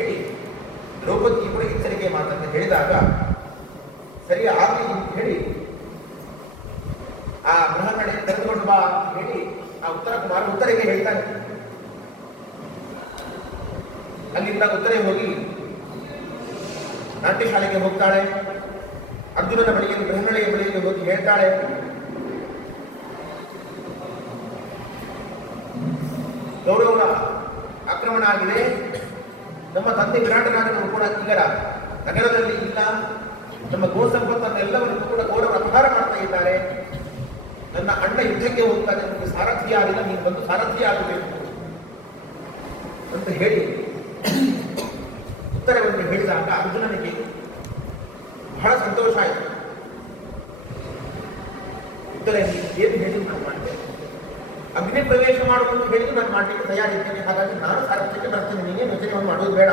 ಹೇಳಿ ದ್ರೌಪದಿ ಕೂಡ ಎಚ್ಚರಿಕೆ ಮಾತನ್ನು ಹೇಳಿದಾಗ ಸರಿ ಆಗಲಿ ಅಂತ ಹೇಳಿ ಆ ಬೃಹನ್ನಡೆ ತೆರೆದುಕೊಂಡು ಬಾ ಅಂತ ಹೇಳಿ ಆ ಉತ್ತರ ಕುಮಾರ ಉತ್ತರೆಗೆ ಹೇಳ್ತಾನೆ. ಅಲ್ಲಿಂದ ಉತ್ತರೆ ಹೋಗಿ ನಾಟ್ಯಶಾಲೆಗೆ ಹೋಗ್ತಾಳೆ. ಅರ್ಜುನನ ಬಳಿಯಲ್ಲಿ ಬೃಹನ್ನಳೆಯ ಬಳಿಯಲ್ಲಿ ಹೋಗಿ ಹೇಳ್ತಾಳೆ, ಗೌರವನ ಆಕ್ರಮಣ ಆಗಿದೆ, ನಮ್ಮ ತಂದೆ ವಿರಾಟರಾಜನು ಕೂಡ ಈಗ ನಗರದಲ್ಲಿ ಇಲ್ಲ, ನಮ್ಮ ಗೋ ಸಂಪತ್ತನ್ನೆಲ್ಲವನ್ನು ಕೂಡ ಗೌರವ ಅಪಹಾರ ಮಾಡ್ತಾ ಇದ್ದಾರೆ, ನನ್ನ ಅಣ್ಣ ಯುದ್ಧಕ್ಕೆ ಹೋಗ್ತಾನೆ, ನಿಮಗೆ ಸಾರಥಿ ಆಗಿಲ್ಲ, ನೀನು ಬಂದು ಸಾರಥಿ ಆಗಬೇಕು ಅಂತ ಹೇಳಿ ಉತ್ತರವನ್ನು ಹೇಳಿದಾಗ ಅರ್ಜುನನಿಗೆ ಬಹಳ ಸಂತೋಷ ಆಯಿತು. ಉತ್ತರ ಏನು ಹೇಳಿದ್ರು ನಾನು ಮಾಡ್ತೇನೆ, ಅಗ್ನಿ ಪ್ರವೇಶ ಮಾಡುವಂತ ಹೇಳಿದ್ರು ನಾನು ಮಾಡಲಿಕ್ಕೆ ತಯಾರಿದ್ದೇನೆ, ಹಾಗಾಗಿ ನಾನು ಸಾರಥ್ಯಕ್ಕೆ ಬರ್ತೇನೆ, ನೀನೇ ಯೋಚನೆಯನ್ನು ಮಾಡೋದು ಬೇಡ.